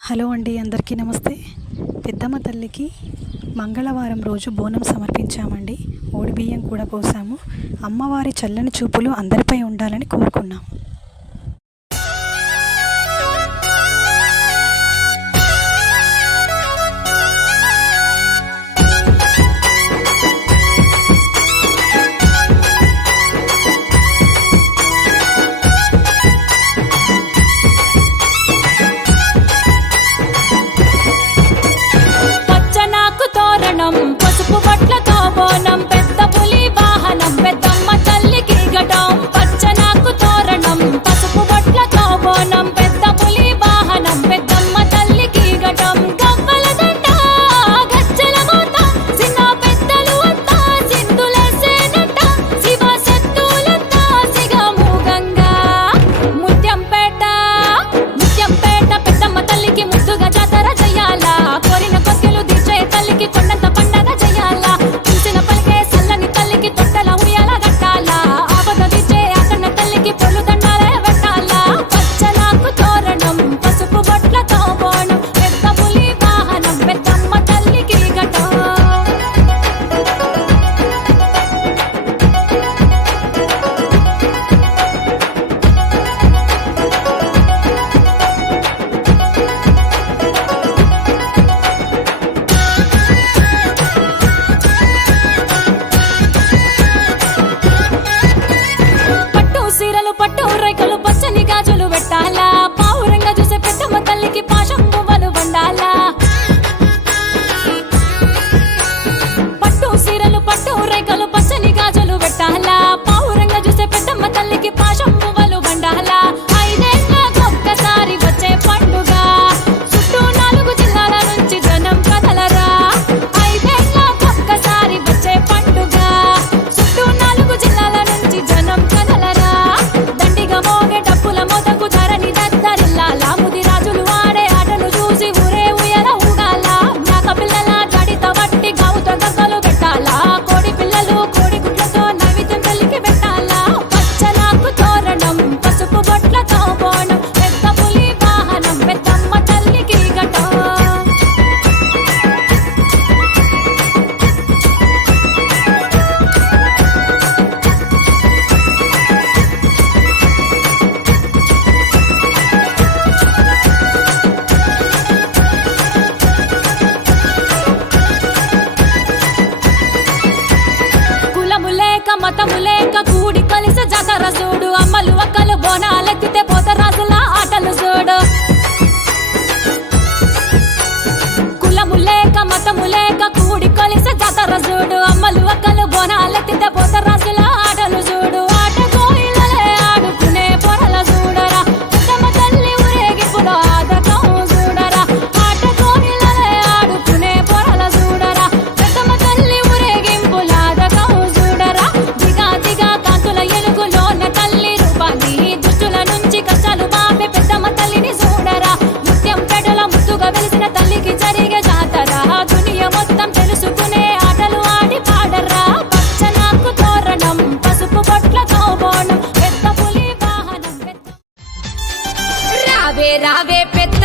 Hello అండి, అందరికీ నమస్తే. పెద్దమ్మ తల్లికి మంగళవారం రోజు బోనం సమర్పించామండి. ఓడిబియ్యం కూడా పోసాము. అమ్మవారి చల్లని చూపులు అందరిపై ఉండాలని కోరుకున్నాము. పసుపు బట్లతో బోనం పెద్ద పులి వాహనం పెద్దమ్మ తల్లికి ఘటం పచ్చనాకు తోరణం పసుపు బట్లతో బోనం పెద్ద పులి వాహనం పెద్దమ్మ తల్లికి ఘటం గవ్వల దండ గజ్జల మోత చిన్న పెద్దలు అంతా సింధులేసేనట శివ శక్తులంతా సిగమూగంగా ముత్యంపేట పెద్దమ్మ తల్లికి ముద్దుగా జాతర చెయ్యాలా కోరిన కొక్కెలు తీర్చే తల్లికి కొండంత పండగ చెయ్యాలా చూసిన పలికే సల్లని తల్లికి తొట్టల ఉయ్యాల గట్టాలా ఆపద తీర్చే అకన్న తల్లికి పొల్లు దండాలే పెట్టాలా పచ్చనాకు తోరణం పసుపు బొట్లతో బోనం పెద్ద పులి వాహనం పెద్దమ్మ తల్లికి ఘటం. పట్టు సీరలు పట్టు రేఖలు పచ్చని గాజులు పెట్టాలా పావురంగా చూసే పెద్దమ్మ తల్లికి పాశం పువ్వులు వండాలా పట్టు సీరలు పట్టు రేఖలు పచ్చని గాజులు పెట్టాలా పావురంగా చూసే పెద్దమ్మ తల్లికి పాశం పువ్వులు వండాలా ఐదేళ్ళకు ఒక్కసారి వచ్చే పండుగ చుట్టూ 4 జిల్లాల నుంచి జనం కదలరా ఐదేళ్ళకు ఒక్కసారి వచ్చే పండుగ చుట్టూ 4 జిల్లాల నుంచి జనం కదలరా దండిగా మోగే డప్పుల మోతకు ధరణి దద్దరిల్లాలా ముది రాజులు ఆడే ఆటలు చూసి ఊరే ఉయ్యాల ఊగాల మేక పిల్లల గడిత వట్టి గావుతో గగ్గలు పెట్టాలా కోడి పిల్లలు కోడి గుడ్లతో నైవేద్యం తల్లికి పెట్టాలా పచ్చనాకు తోరణం పసుపు బొట్లతో బోనం పెద్ద పులి వాహనం పెద్దమ్మ తల్లికి ఘటం. కులము లేక మతము లేక కూడి కలిసి జాతర చూడు అమ్మలు అక్కలు బోనాలెత్తితే పోతరాజుల ఆటలు చూడు కులము లేక మతము లేక కూడి కలిసి జాతర చూడు అమ్మలు అక్కలు బోనాలెత్తితే పోతరాజుల ఆటలు చూడు ఆట కోయిలలే ఆడుకునే పొరల చూడరా పెద్దమ్మ తల్లి ఊరేగింపులో ఆదకం చూడరా ఆట కోయిలలే ఆడుకునే పొరల చూడరా పెద్దమ్మ తల్లి ఊరేగింపుల ఆదకం చూడరా దిగా దిగా కాంతుల ఎలుగులోన తల్లి రూపాన్ని దుష్టుల నుంచి కష్టాలు బాపే పెద్దమ్మ తల్లిని చూడరా ముత్యం పెడల ముద్దుగా వెలిసిన తల్లికి జరిగే జాతర దునియా మొత్తం తెలుసుకునే ఆటలు ఆడి పాడరా పచ్చనాకు తోరణం పసుపు బొట్లతో బోనం పెద్ద పులి వాహనం రావే రావే పెద్ద